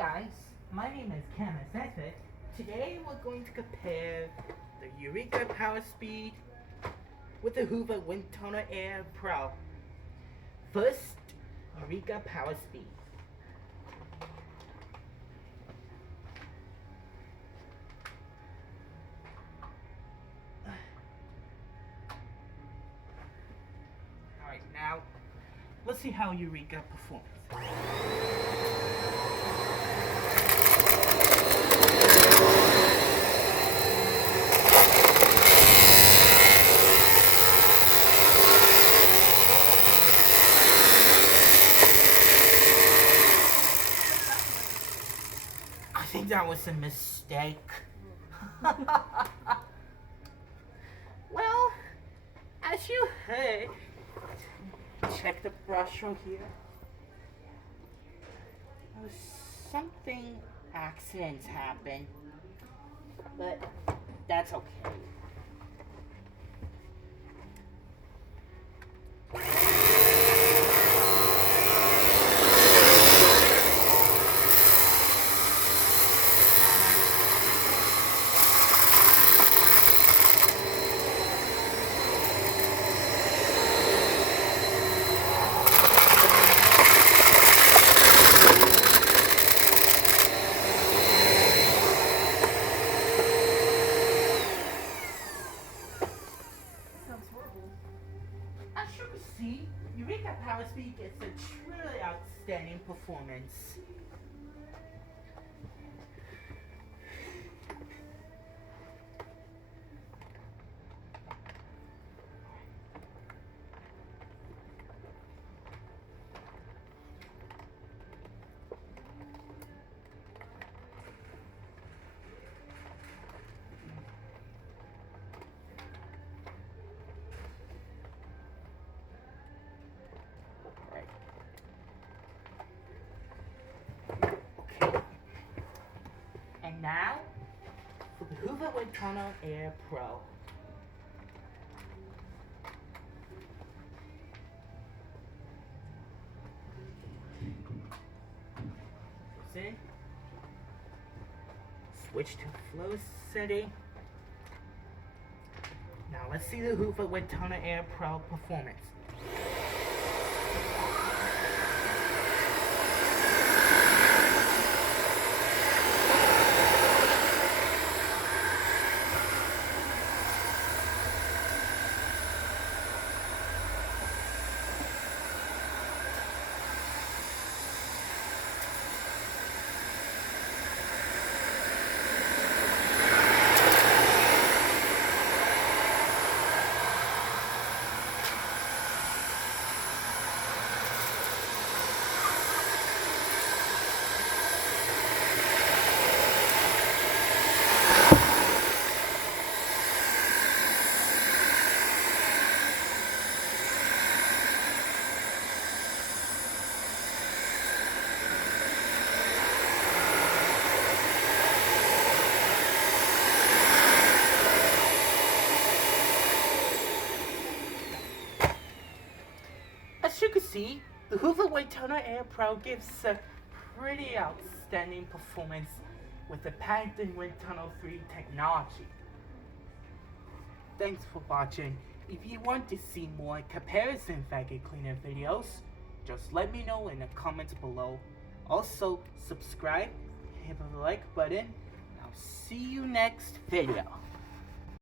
guys, my name is Cameron Nesbitt. Today we're going to compare the Eureka Power Speed with the Hoover Windtunnel Air Pro. First, Eureka Power Speed. Alright, now let's see how Eureka performs. I think that was a mistake. Well, as you heard, check the brush from here. Something accidents happen, but that's okay. As you can see, Eureka Power Speed gets a truly outstanding performance. And now, for the Hoover Windtunnel Air Pro. See? Switch to flow setting. Now let's see the Hoover Windtunnel Air Pro performance. As you can see, the Hoover Windtunnel Air Pro gives a pretty outstanding performance with the patented Windtunnel 3 technology. Thanks for watching. If you want to see more comparison vacuum cleaner videos, just let me know in the comments below. Also, subscribe, hit the like button. I'll see you next video.